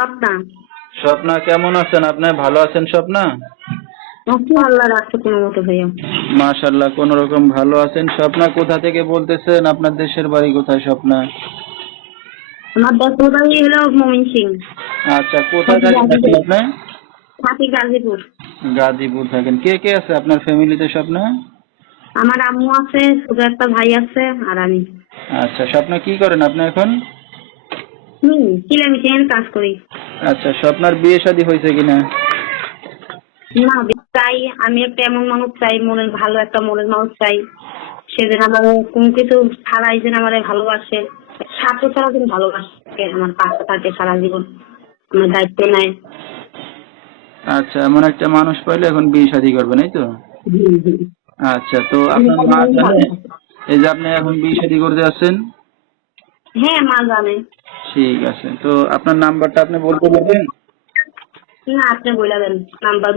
স্বপ্না। স্বপ্না কেমন আছেন আপনি? ভালো আছেন স্বপ্না? আছি, আল্লাহ রাখছে কোনো মতো ভাইয়া। মাশাআল্লাহ, কোন রকম ভালো আছেন। স্বপ্না কোথা থেকে বলতেছেন? আপনার দেশের বাড়ি কোথায় স্বপ্না? আমার দেশের বাড়ি হলো ময়মনসিং। আচ্ছা, কোথায় থাকেন এখন আপনি? থাকি গাজীপুর। গাজীপুর থাকেন। কে কে আছে আপনার ফ্যামিলিতে স্বপ্না? আমার আম্মু আছে, ছোট একটা ভাই আছে, আর আমি। আচ্ছা, স্বপ্না কি করেন আপনি এখন? সিলাই মেশিনের কাজ করি। আচ্ছা, স্বপ্নার বিয়ে শাদী হয়েছে কিনা? না, চাই আমি একটা এমন মানুষ চাই, মনের ভালো একটা মনের মানুষ চাই। সেদিন আমার কোনো কিছু ছাড়াই যেন আমার ভালোবাসে, স্বার্থ ছাড়া যেন ভালোবাসে, আমার পাশে থাকে সারা জীবন, আমার দায়িত্ব নেয়। আচ্ছা, এমন একটা মানুষ পাইলে এখন বিয়ে শাদী করবেন, এই তো? হুম, হুম। আচ্ছা, তো আপনার মা জানে এই যে আপনি এখন বিয়ে শাদী করতে যাচ্ছেন? হ্যাঁ, মা জানে। ঠিক আছে, তো আপনার নাম্বারটা আপনি বলতে পারবেন? না, আপনি বলে দেন নাম্বার।